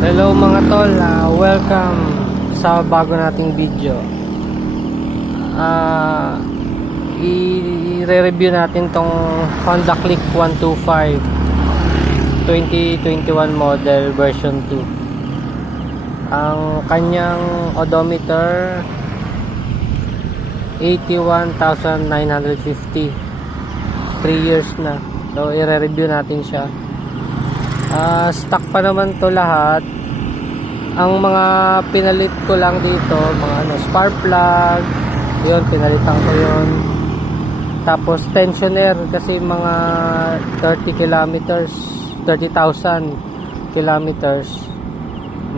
Hello mga tol, welcome sa bago nating video. I-review natin tong Honda Click 125 2021 model version 2. Ang kanyang odometer 81,950, 3 years na. So i-review natin siya. Stock pa naman to lahat. Ang mga pinalit ko lang dito, mga spark plug, yun, pinalitan ko yun. Tapos tensioner, kasi mga 30,000 kilometers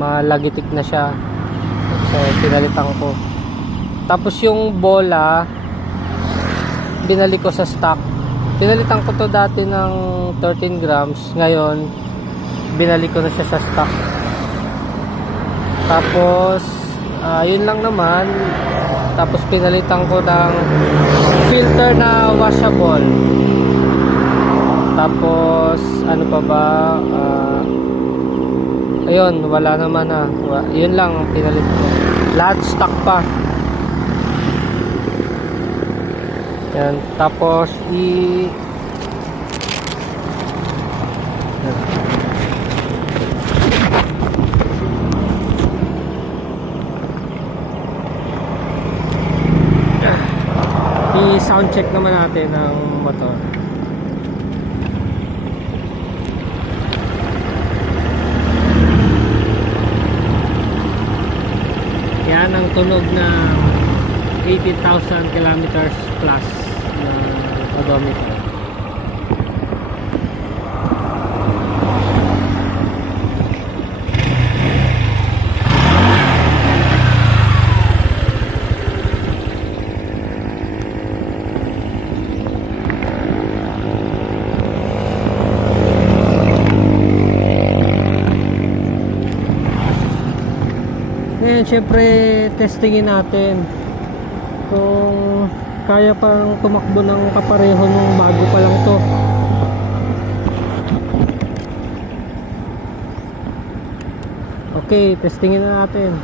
malagitik na siya, so pinalitan ko. Tapos yung bola binalik ko sa stock. Pinalitan ko to dati ng 13 grams, ngayon binalik ko na siya sa stock. Tapos yun lang naman. Tapos pinalitan ko ng filter na washable. Tapos ano pa ba, ayun, wala naman na. Yun lang ang pinalit ko. Lahat stock pa. Yan. Tapos i-sound check naman natin ang motor. Yan ang tunog ng 80,000 kilometers plus na odometer. Ngayon, syempre, testingin natin kung kaya pang tumakbo ng kapareho nung bago pa lang to. Okay, testingin na natin.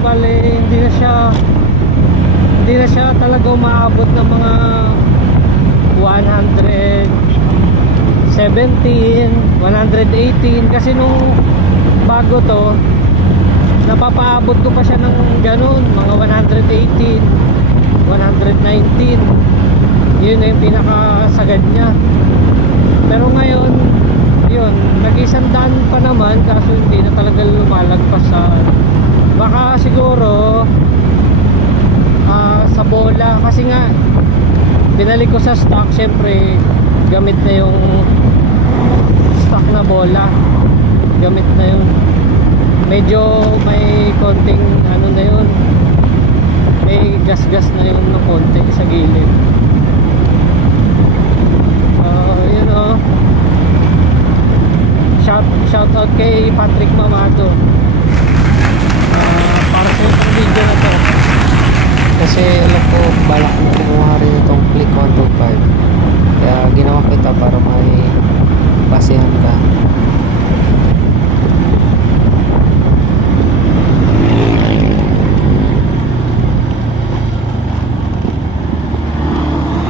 Bale, hindi na siya talaga umaabot ng mga 117, 118, kasi nung bago to napapaabot ko pa siya ng ganun, mga 118, 119. Yun na yung pinakasagad niya. Pero ngayon, yun, nag-isandaan pa naman, kaso hindi na talaga lumalagpas sa, baka siguro sa bola, kasi nga binalik ko sa stock. Syempre gamit na yung stock na bola, gamit na yun. Medyo may konting ano na yun, may gas-gas na yun na konti sa gilid. Yun shout out kay Patrick Mamado. Para sa itong video na to. Kasi alam ko, balak mo kumuha rin itong Click 125. Kaya ginawa kita para may basihan ka.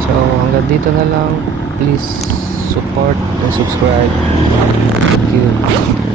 So hanggang dito na lang. Please support and subscribe. Thank you.